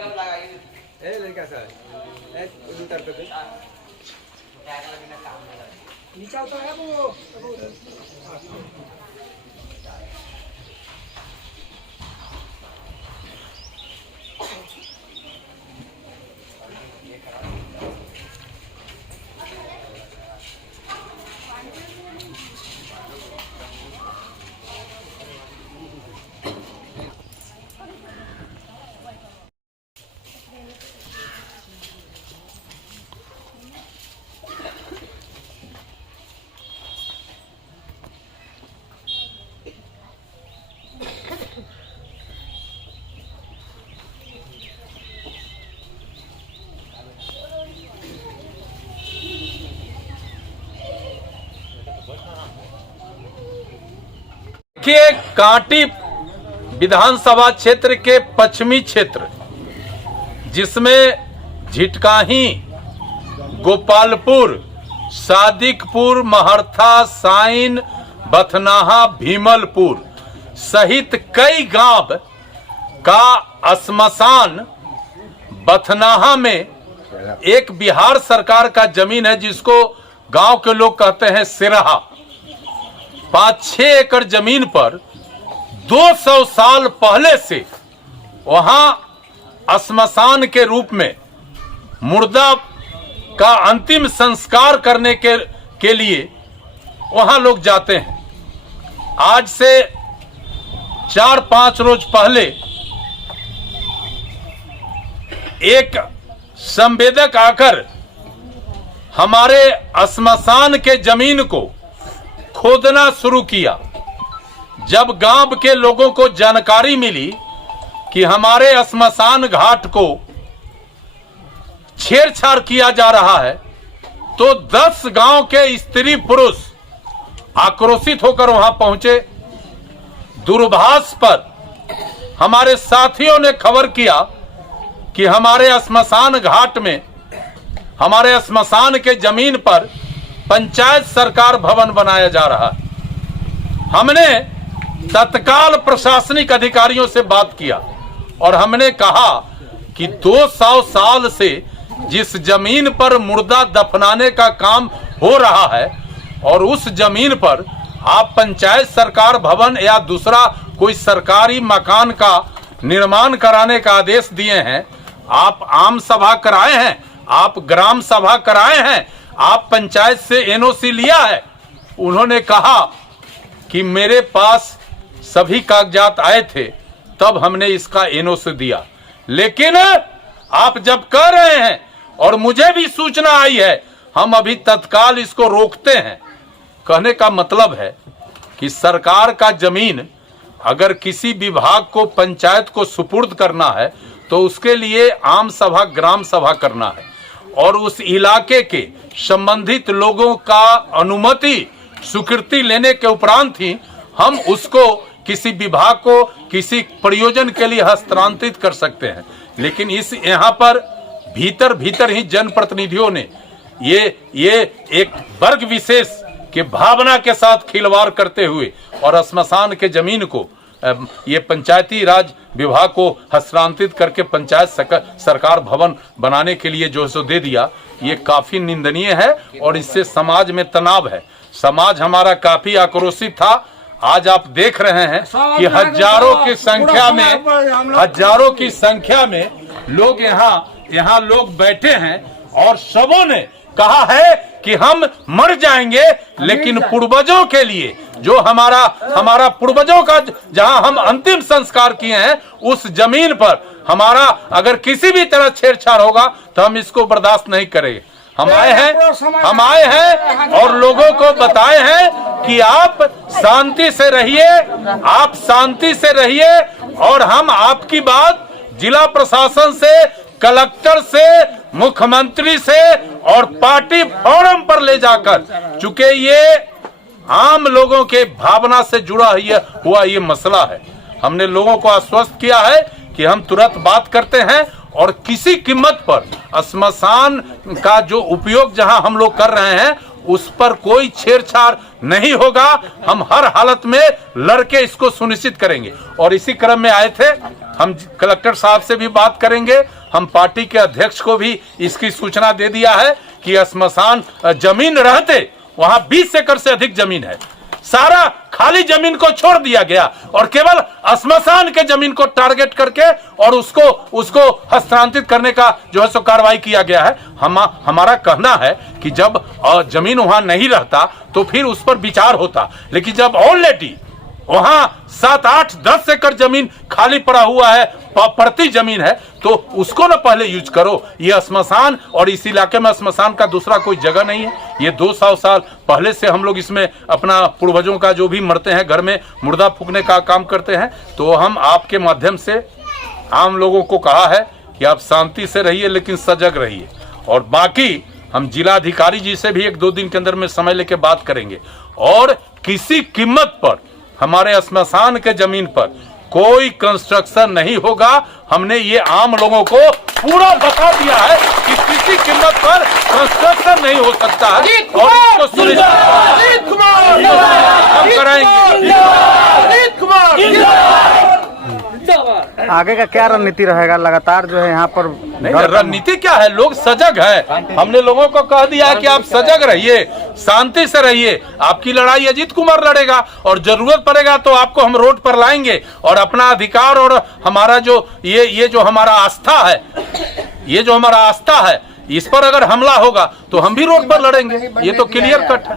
लड़का सर उतर पे नीचे उतर है वो देखिए, कांटी विधानसभा क्षेत्र के पश्चिमी क्षेत्र जिसमें झिटकाही, गोपालपुर, सादिकपुर, महर्था, साइन, बथनाहा, भीमलपुर सहित कई गांव का श्मशान बथनाहा में एक बिहार सरकार का जमीन है जिसको गांव के लोग कहते हैं सिरहा। 5-6 एकड़ जमीन पर 200 साल पहले से वहां श्मशान के रूप में मुर्दा का अंतिम संस्कार करने के लिए वहां लोग जाते हैं। आज से 4-5 रोज पहले एक संवेदक आकर हमारे श्मशान के जमीन को खोदना शुरू किया। जब गांव के लोगों को जानकारी मिली कि हमारे श्मशान घाट को छेड़छाड़ किया जा रहा है तो 10 गांव के स्त्री पुरुष आक्रोशित होकर वहां पहुंचे। दूरभाष पर हमारे साथियों ने खबर किया कि हमारे श्मशान घाट में, हमारे श्मशान के जमीन पर पंचायत सरकार भवन बनाया जा रहा है। हमने तत्काल प्रशासनिक अधिकारियों से बात किया और हमने कहा कि 200 साल से जिस जमीन पर मुर्दा दफनाने का काम हो रहा है और उस जमीन पर आप पंचायत सरकार भवन या दूसरा कोई सरकारी मकान का निर्माण कराने का आदेश दिए हैं। आप आम सभा कराए हैं, आप ग्राम सभा कराए हैं, आप पंचायत से एनओसी लिया है। उन्होंने कहा कि मेरे पास सभी कागजात आए थे तब हमने इसका एनओसी दिया, लेकिन आप जब कह रहे हैं और मुझे भी सूचना आई है, हम अभी तत्काल इसको रोकते हैं। कहने का मतलब है कि सरकार का जमीन अगर किसी विभाग को, पंचायत को सुपुर्द करना है तो उसके लिए आम सभा, ग्राम सभा करना है और उस इलाके के संबंधित लोगों का अनुमति, स्वीकृति लेने के उपरांत ही हम उसको किसी विभाग को किसी प्रयोजन के लिए हस्तांतरित कर सकते हैं। लेकिन इस यहाँ पर भीतर ही जनप्रतिनिधियों ने ये एक वर्ग विशेष के भावना के साथ खिलवाड़ करते हुए और श्मशान के जमीन को ये पंचायती राज विभाग को हस्तांतरित करके पंचायत सरकार भवन बनाने के लिए जो सो दे दिया, ये काफी निंदनीय है और इससे समाज में तनाव है। समाज हमारा काफी आक्रोशित था। आज आप देख रहे हैं कि हजारों की संख्या में लोग यहाँ लोग बैठे हैं और सबों ने कहा है कि हम मर जाएंगे लेकिन पूर्वजों के लिए, जो हमारा पूर्वजों का जहां हम अंतिम संस्कार किए हैं उस जमीन पर हमारा अगर किसी भी तरह छेड़छाड़ होगा तो हम इसको बर्दाश्त नहीं करेंगे। हम आए हैं और लोगों को बताए हैं कि आप शांति से रहिए, और हम आपकी बात जिला प्रशासन से, कलेक्टर से, मुख्यमंत्री से और पार्टी फोरम पर ले जाकर, चूंकि ये आम लोगों के भावना से जुड़ा हुआ ये मसला है, हमने लोगों को आश्वस्त किया है कि हम तुरंत बात करते हैं और किसी कीमत पर श्मशान का जो उपयोग जहां हम लोग कर रहे हैं उस पर कोई छेड़छाड़ नहीं होगा। हम हर हालत में लड़के इसको सुनिश्चित करेंगे। और इसी क्रम में आए थे हम कलेक्टर साहब से भी बात करेंगे। हम पार्टी के अध्यक्ष को भी इसकी सूचना दे दिया है कि स्मशान जमीन रहते वहां 20 एकड़ से अधिक जमीन है, सारा खाली जमीन को छोड़ दिया गया और केवल स्मशान के जमीन को टारगेट करके और उसको हस्तांतरित करने का जो है सो कार्रवाई किया गया है। हमारा कहना है कि जब जमीन वहां नहीं रहता तो फिर उस पर विचार होता, लेकिन जब ऑलरेडी वहां 7, 8, 10 एकड़ जमीन खाली पड़ा हुआ है, पड़ती जमीन है, तो उसको ना पहले यूज करो। ये स्मशान और इस इलाके में स्मशान का दूसरा कोई जगह नहीं है। ये 200 साल पहले से हम लोग इसमें अपना पूर्वजों का जो भी मरते हैं घर में मुर्दा फूकने का काम करते हैं। तो हम आपके माध्यम से आम लोगों को कहा है कि आप शांति से रहिए लेकिन सजग रहिए। और बाकी हम जिलाधिकारी जी से भी 1-2 दिन के अंदर में समय लेके बात करेंगे और किसी कीमत पर हमारे स्मशान के जमीन पर कोई कंस्ट्रक्शन नहीं होगा। हमने ये आम लोगों को पूरा बता दिया है कि किसी कीमत पर कंस्ट्रक्शन नहीं हो सकता है और इसको सुनिश्चित हम कराएंगे। आगे का क्या रणनीति रहेगा? लगातार जो है यहाँ पर नहीं, रणनीति क्या है, लोग सजग है। हमने लोगों को कह दिया है कि आप सजग रहिए, शांति से रहिए। आपकी लड़ाई अजीत कुमार लड़ेगा और जरूरत पड़ेगा तो आपको हम रोड पर लाएंगे और अपना अधिकार और हमारा जो ये जो हमारा आस्था है, ये जो हमारा आस्था है, इस पर अगर हमला होगा तो हम भी रोड पर लड़ेंगे। ये तो क्लियर कट है।